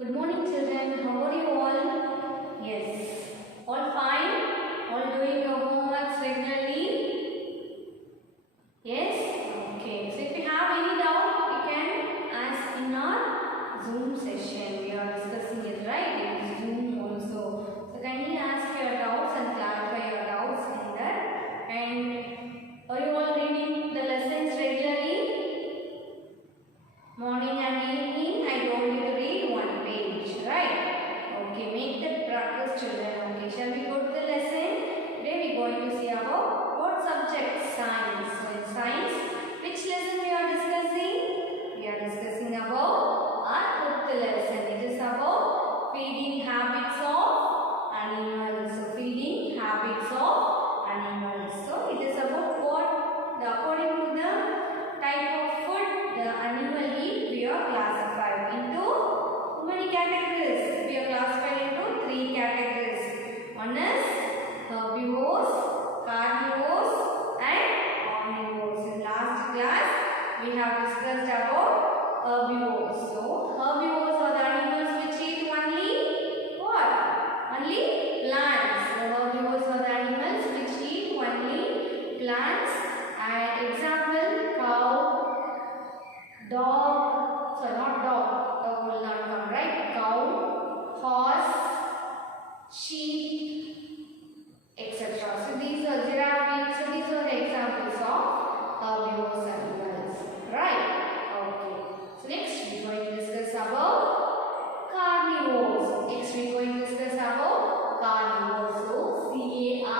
Good morning children, how are you all? Yes, all fine? All doing your homeworks regularly? Yes? Okay, so if you have any doubt, you can ask in our Zoom session. We are discussing it, right? In Zoom also. So kindly ask your doubts and clarify your doubts in that. And are you all reading the lessons regularly? Morning and evening, I told you to read one page, right? Okay, make that practice children. Okay, shall we go to the lesson? Today we are going to see about what subject? Science. So in science, which lesson we are discussing? We are discussing about our fifth lesson. It is about feeding habits of animals. So feeding habits of animals. So it is about what, according to the type of food the animal eat, we are classified into how many categories? We are classified into three categories. One is herbivores, carnivores and omnivores. In last class, we have discussed about herbivores. So, herbivores are the animals which eat only what? Only plants. So, herbivores are the animals which eat only plants. And example, cow, dog, sorry not dog will not come, right? Cow, horse, sheep, etc. So these are giraffe, so these are the examples of herbivores animals, right? Okay. So next we are going to discuss about carnivores. Next we are going to discuss about carnivores. So C-A-R-N-I-V-O-R-E-S,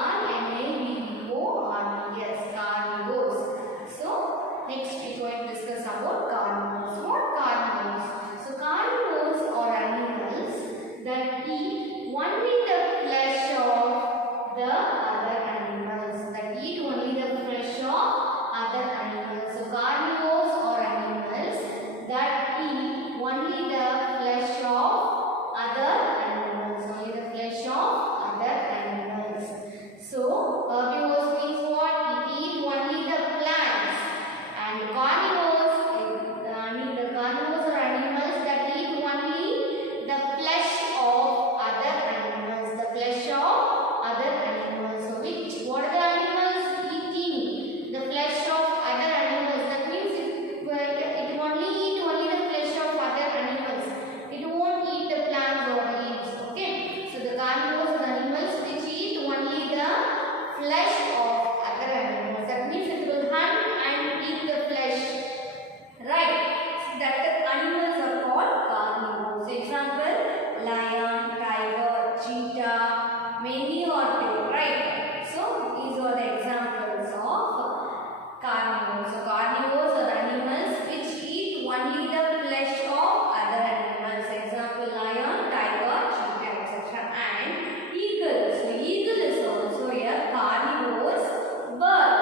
carnivores. So next we are going to discuss about carnivores. What carnivores? So carnivores are animals that eat only the flesh of the other animals. That eat only the flesh of other animals. So carnivores are animals that eat only the flesh of other animals. Only the flesh of other animals. So herbivores means what? It eat only the plants. And carnivores, the carnivores are animals that eat only the flesh of other animals. The flesh of other animals. So what are the animals eating? The flesh of other animals. That means it only eat only the flesh of other animals. It won't eat the plants or the leaves. Okay. So the carnivores are animals which eat only the flesh of other animals. That means it will hunt and eat the flesh. Right. So that the animals are called carnivores. Example, lion, tiger, cheetah, many are there. Right. So these are the examples of carnivores. So carnivores are animals which eat only the flesh of other animals. Example, lion, tiger, cheetah, etc. And eagle. So eagle is also a carnivorous bird.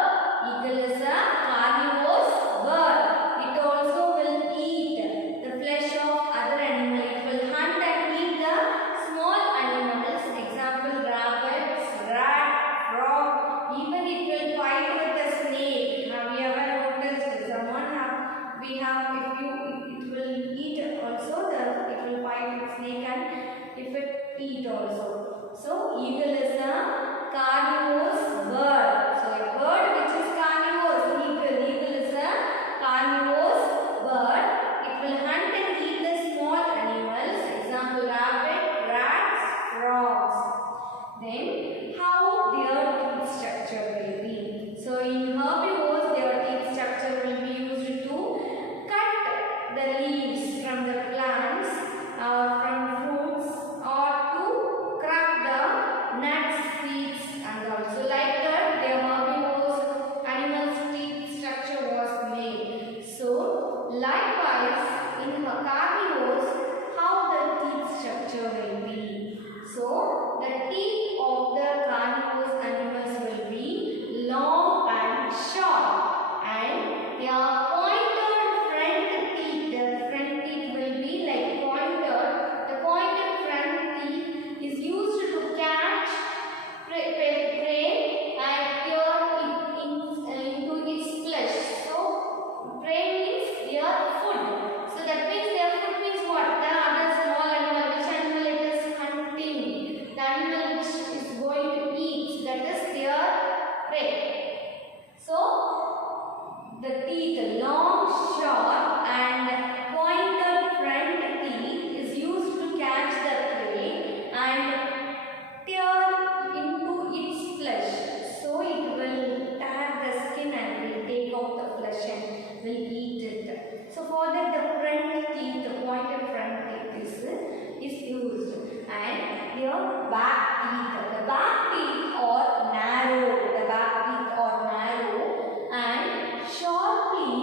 Eagle is a carnivorous bird. It also will eat the flesh of other animals. It will hunt and eat the small animals. Example, rabbits, rat, frog. Even it will fight with a snake. Have you ever noticed? Someone if it will eat also, it will fight with snake and if it eat also. So eagle is a carnivorous bird. So a bird which is carnivorous, eagle. Eagle is a carnivorous bird. It will hunt and eat the small animals. Example, rabbit, rats, frogs. Then how their teeth structure will be. So in herbivores, their teeth structure will be used to cut the leaves from the plants or from fruits or to crack the nuts, seeds, and also like that the herbivores back teeth. The back teeth are narrow. The back teeth are narrow and sharply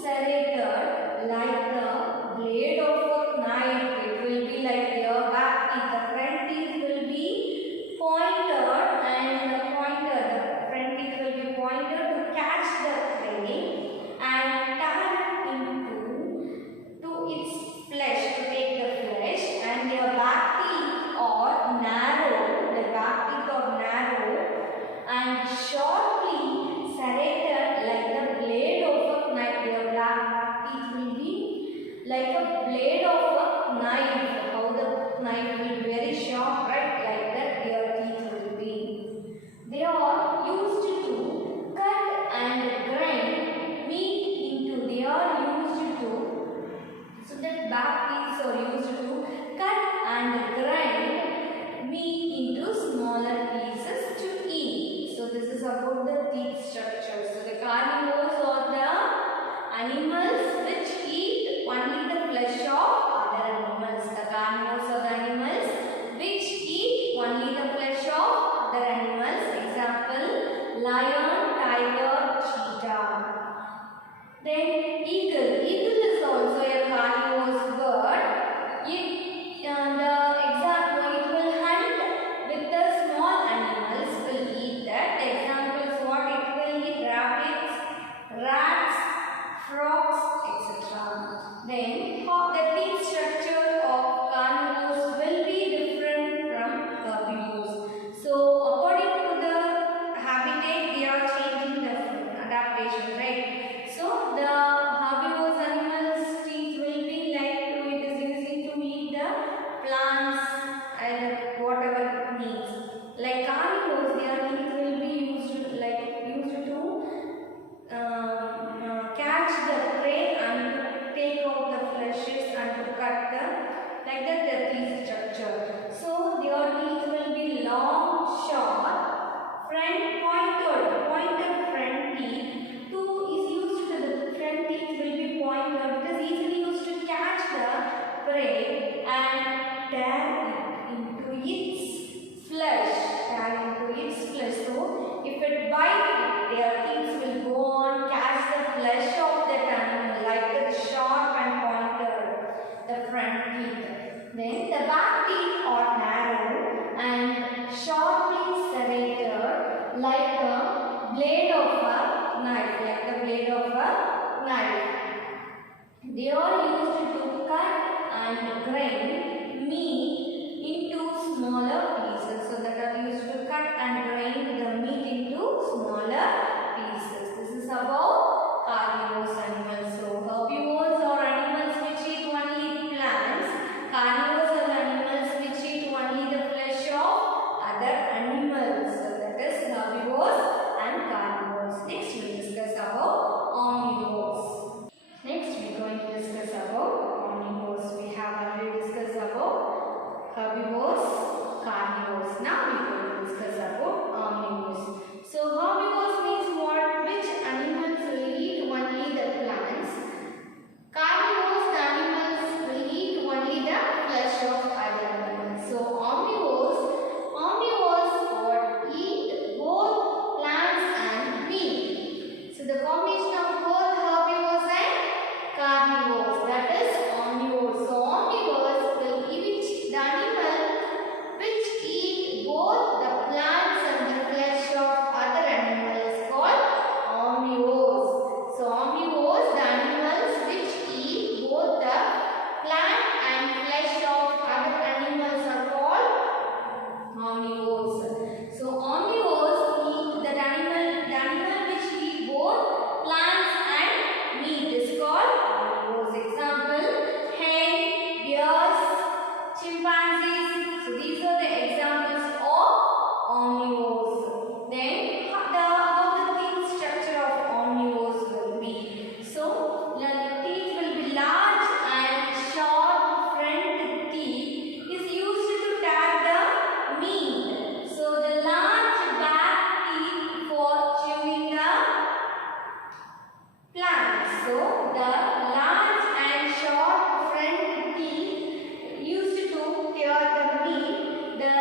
serrated like the blade of a knife. It will be like their back teeth. The front teeth will be pointed and the front teeth will be pointed to catch the prey and turn into its flesh, to take the flesh, and their back teeth are narrow. The back teeth are narrow and sharply serrated like the blade of a knife. Their back teeth will be like a blade of a knife. How the knife will be very sharp, right? Like that their teeth will be. They are used to cut and grind meat into. They are used to, so that back teeth are used to cut and grind meat into smaller pieces to eat. So this is about the teeth structure. So the carnivores are the animals which eat only the flesh of other animals. The carnivores are the animals which eat only the flesh of other animals. Example, lion, tiger, cheetah. Then eagle. Eagle is also a carnivorous bird. It will hunt with the small animals, will eat that. The example is what it will eat: rabbits, rats, frogs, etc. Then the teeth structure of carnivores will be different from herbivores. So according to the habitat, they are changing the adaptation, right? So the herbivores animals' teeth will be like, it is using to eat the plants and whatever it needs. Like carnivores, their teeth will be used to catch the prey and to take out the fleshes and to cut the, like that the teeth structure. So their teeth will be long, sharp, pointed front teeth. Is used to the front teeth will be pointed because easily used to catch the prey and tear it into its flesh. So if it bites, their teeth will go on catch the flesh of that animal, like the sharp and pointed, the front teeth. Then the back teeth are narrow and sharply serrated like the blade of a knife. They are used to cut and grind meat into smaller pieces. So that are used to cut and grind the meat into smaller pieces. This is about carnivorous animals. So herbivores are animals which eat only plants. Carnivores are animals which eat only the flesh of other animals. So that is herbivores and carnivores. Next we will discuss about omnivores. Next we are going to discuss about omnivores. We have already discussed about herbivores, carnivores. Now we are going to discuss about omnivores. So herbivores means what? Which animals will eat only the plants. Carnivores, the animals will eat only the flesh of other animals. So omnivores would eat both plants and meat. So the combination of both herbivores and carnivores, that is omnivores. So omnivores will eat the animal which eat both the plants and the flesh of other animals, called omnivores. So omnivores, the animals which eat both the plant and flesh of other animals, are called omnivores. So omnivores eat the animal which eat both plants and meat is called omnivores. Example, hen, deers, chimpanzees. So these are the examples of omnivores. Then how the teeth structure of omnivores will be. So the teeth will be large and sharp. Front teeth is used to tear the meat. So the large back teeth for chewing the plant. So the large and sharp front teeth used to tear the meat. The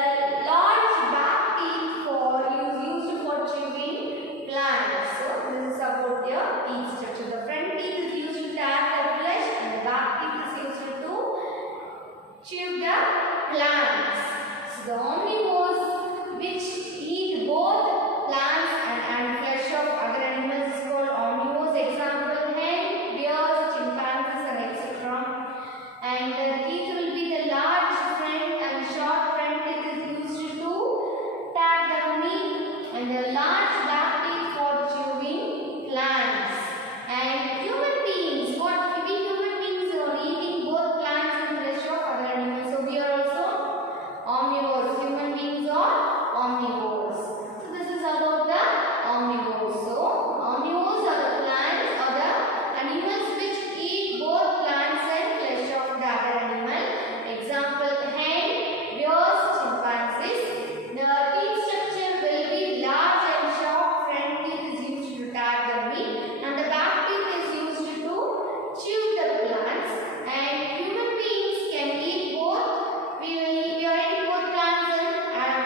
The omnivores which eat both plants and flesh of other animals is called omnivores. Example, hen, bears, chimpanzees and etc. And the teeth will be the large front and short front teeth is used to tag the meat, and the large back teeth for chewing plants. And human beings, what we human beings are eating both plants and flesh of other animals. So we are also omnivores. Human beings are omnivores. So this is about the omnivores. So omnivores are the plants or the animals which eat both plants and flesh of the other animal. Example, hen, bears, chimpanzees. The teeth structure will be large and short. Front teeth is used to tag the meat, and the back teeth is used to chew the plants. And human beings can eat both. We are eating both plants and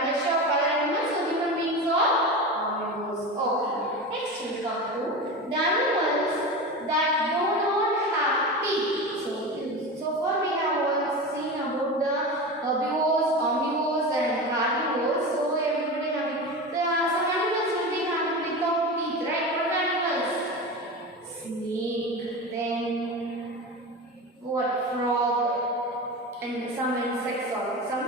flesh of other animals. So human beings are omnivores. Okay. Next we come to the animals that do not have teeth. So far we have all seen about the herbivores, omnivores and carnivores. So everybody having some animals will be having without teeth, right? What animals? Snake, then what? Frog, and some insects or some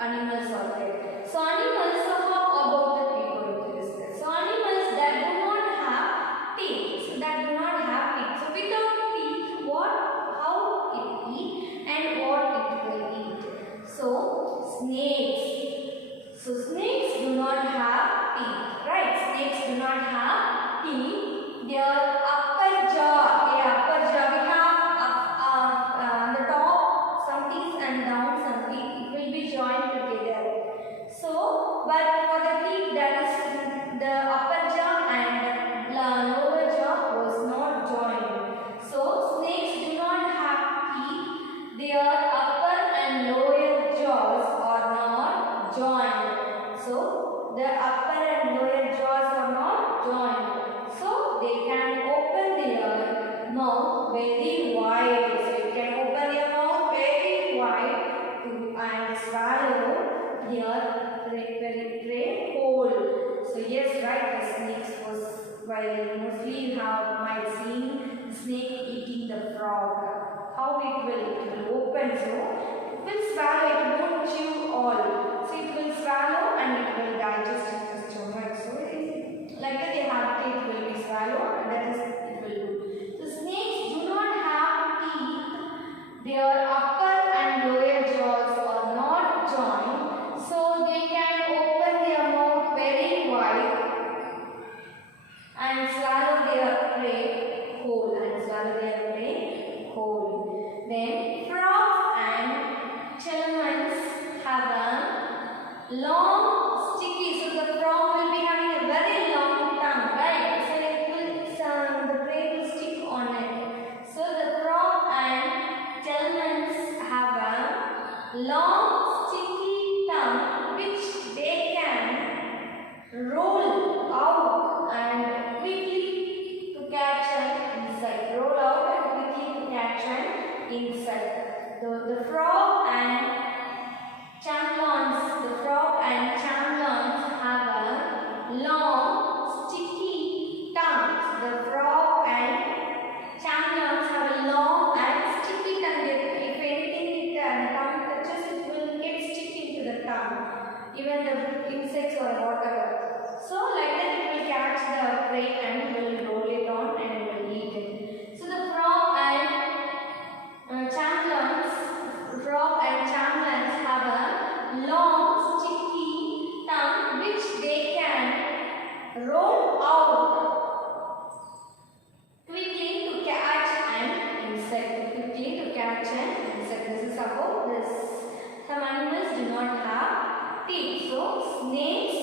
animals are there. So animals, so how about the people to discuss? So animals that do not have teeth. So that do not have teeth. So without teeth, what, how it eat and what it will eat. So snakes. So snakes do not have teeth, right? Snakes do not have teeth. Their upper jaw, we have on the top some teeth and down some teeth. It will be joined together. So, but for the teeth, that is the upper jaw and lower jaw was not joined. So snakes do not have teeth. Their upper and lower jaws are not joined. So the upper and lower jaws are not joined. So they can open their mouth very wide. So you can open your mouth very wide and swallow their prey whole. So yes, right, the snakes was, while mostly you might seen the snake eating the frog. How it will open, so it will swallow, it won't chew all. So it will swallow and it will digest in the stomach. So like that they have teeth will be swallowed, and that is it will do. So snakes do not have teeth. Their upper and lower jaws are not joined, so they can open their mouth very wide and swallow their prey whole. Then frogs and chelamans have a long sticky. So the frog will be having a very long tongue, right? So it will, the prey will stick on it. So the frog and chelamans have a long sticky tongue which they can roll out and quickly to catch an insect. Roll out and quickly to catch an insect. The frog and chameleons have a long sticky tongues. The frog and chameleons have a long and sticky tongue. If anything the tongue touches, it will get sticky into the tongue. Even the insects or whatever. So like that it will catch the prey and will roll it on and it will eat it. So the frog and chameleons have a long sticky tongue which they can roll out quickly to catch an insect. This is about this. Some animals do not have teeth. So snakes,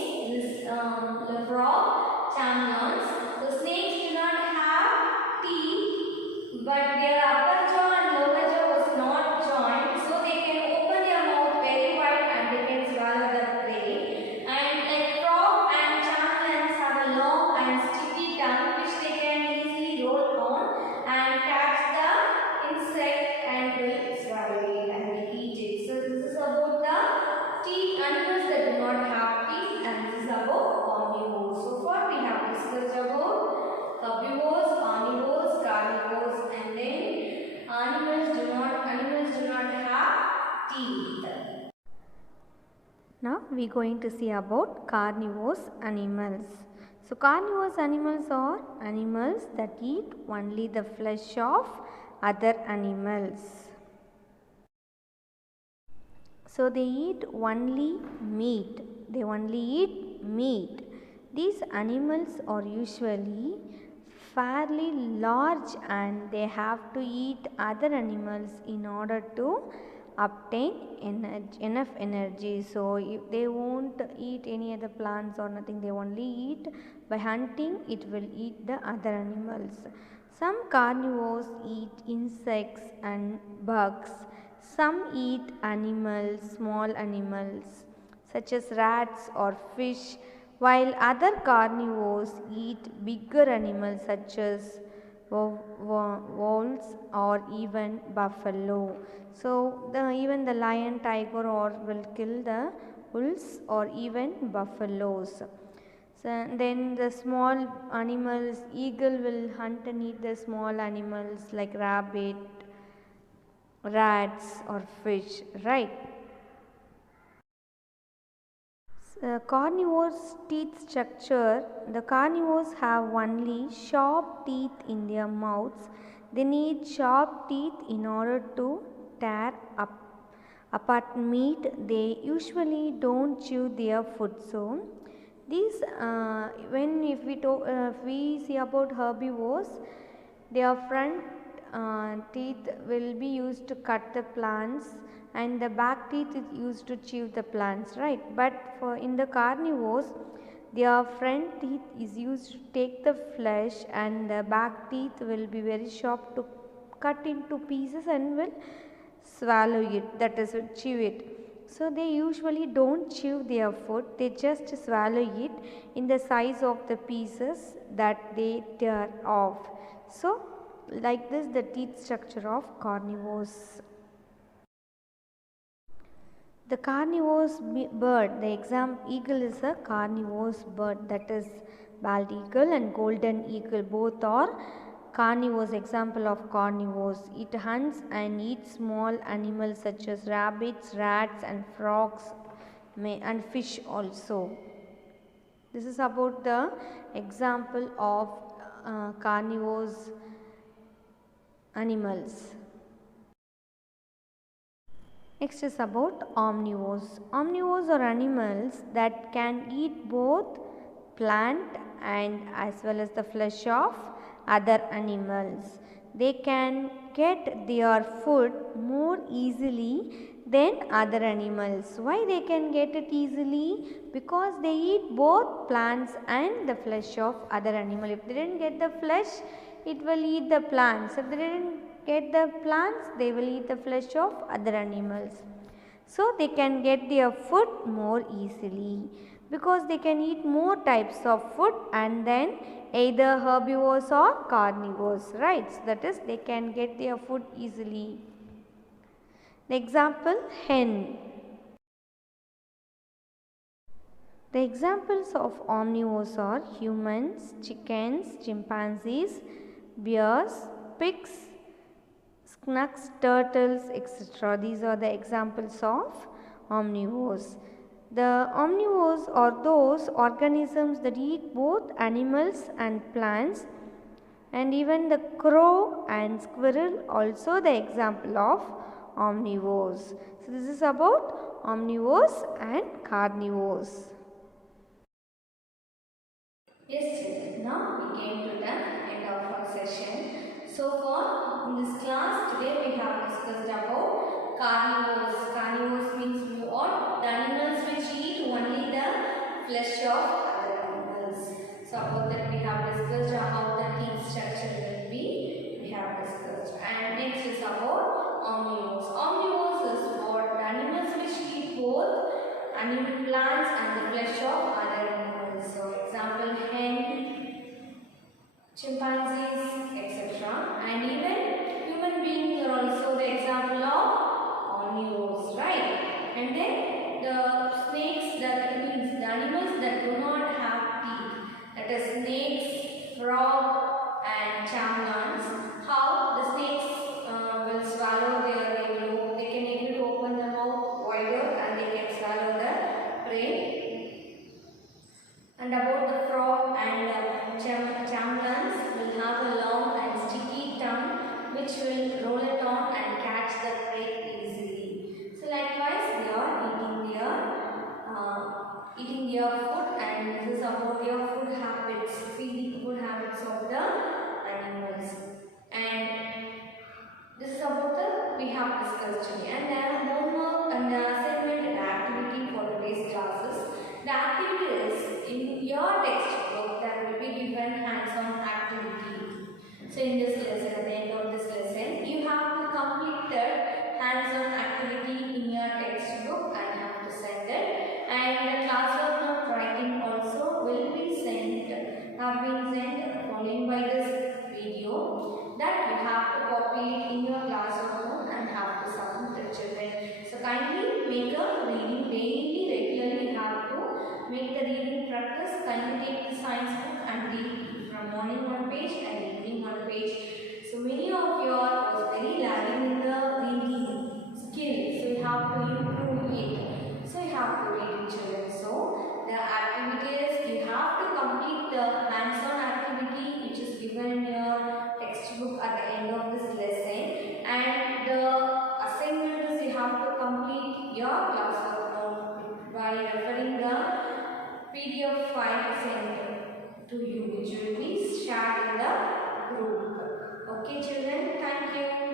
the frog, chameleons. The snakes do not have teeth, but their upper jaw and lower jaw was not joined, so they can open their mouth very wide and they can swallow the prey. And like frog and chameleons have a long and sticky tongue which they can easily roll on and catch the insect and will swallow it and will eat it. So this is about the teeth and not have teeth, and this is about omnivores. So far we have discussed about herbivores, omnivores, carnivores, and then animals do not have teeth. Now we are going to see about carnivorous animals. So carnivorous animals are animals that eat only the flesh of other animals. So they eat only meat. They only eat meat. These animals are usually fairly large and they have to eat other animals in order to obtain enough energy. So if they won't eat any other plants or nothing, they only eat by hunting. It will eat the other animals. Some carnivores eat insects and bugs. Some eat animals, small animals such as rats or fish, while other carnivores eat bigger animals such as wolves or even buffalo. So even the lion, tiger or will kill the wolves or even buffaloes. So then the small animals, eagle will hunt and eat the small animals like rabbit, rats or fish, right? Carnivores teeth structure. The carnivores have only sharp teeth in their mouths. They need sharp teeth in order to tear apart meat. They usually don't chew their food. So these when if we see about herbivores, their front teeth will be used to cut the plants and the back teeth is used to chew the plants, right? But for in the carnivores, their front teeth is used to take the flesh and the back teeth will be very sharp to cut into pieces and will swallow it, that is chew it. So they usually don't chew their food, they just swallow it in the size of the pieces that they tear off. So like this the teeth structure of carnivores. The carnivorous bird, the eagle is a carnivorous bird, that is bald eagle and golden eagle, both are carnivores, example of carnivores. It hunts and eats small animals such as rabbits, rats and frogs and fish also. This is about the example of carnivores animals. Next is about omnivores. Omnivores are animals that can eat both plant and as well as the flesh of other animals. They can get their food more easily than other animals. Why they can get it easily? Because they eat both plants and the flesh of other animal. If they didn't get the flesh, it will eat the plants. If they didn't get the plants, they will eat the flesh of other animals. So they can get their food more easily because they can eat more types of food and then either herbivores or carnivores, right? So that is they can get their food easily. The example, hen. The examples of omnivores are humans, chickens, chimpanzees, bears, pigs, skunks, turtles, etc. These are the examples of omnivores. The omnivores are those organisms that eat both animals and plants, and even the crow and squirrel also the example of omnivores. So this is about omnivores and carnivores. Yes, children. Now we came to the end of our session. So far in this class today we have discussed about carnivores. Carnivores means what? The animals which eat only the flesh of other animals. So about that we have discussed how the teeth structure will be. We have discussed. And next is about omnivores. Omnivores is what? The animals which eat both animal plants and the flesh of other animals. So example, hen, chimpanzees, etc. And even human beings are also the example of omnivores, right? And then the snakes, the that is snakes, frog and chameleons. How the snakes will swallow they can able to open the mouth wider and they can swallow the prey. And about the frog and chameleons will have a long and sticky tongue which will roll it on and catch the prey easily. So likewise they are eating their food, and this is about their food habits, feeding food habits of the animals. And this is about the we have discussed today. And then homework and assignment and activity for today's classes. The activity is in your textbook that will be given hands-on activity. So in this lesson, at the end of this lesson, you have to complete the hands-on activity in your textbook and have to send it. And the classwork note writing also will be sent, following by this video, that you have to copy it in your classwork note and have to submit to children. So kindly make a reading daily, regularly you have to make the reading practice. Kindly take the science book and read from morning one page and evening one page. So many of you are was very lagging in the reading skill, so you have to improve it. So you have to read it, children. So the activities, you have to complete the hands-on activity which is given in your textbook at the end of this lesson, and the assignment is you have to complete your classwork note by referring the PDF file sent to you, which will be shared in the group. Okay children, thank you.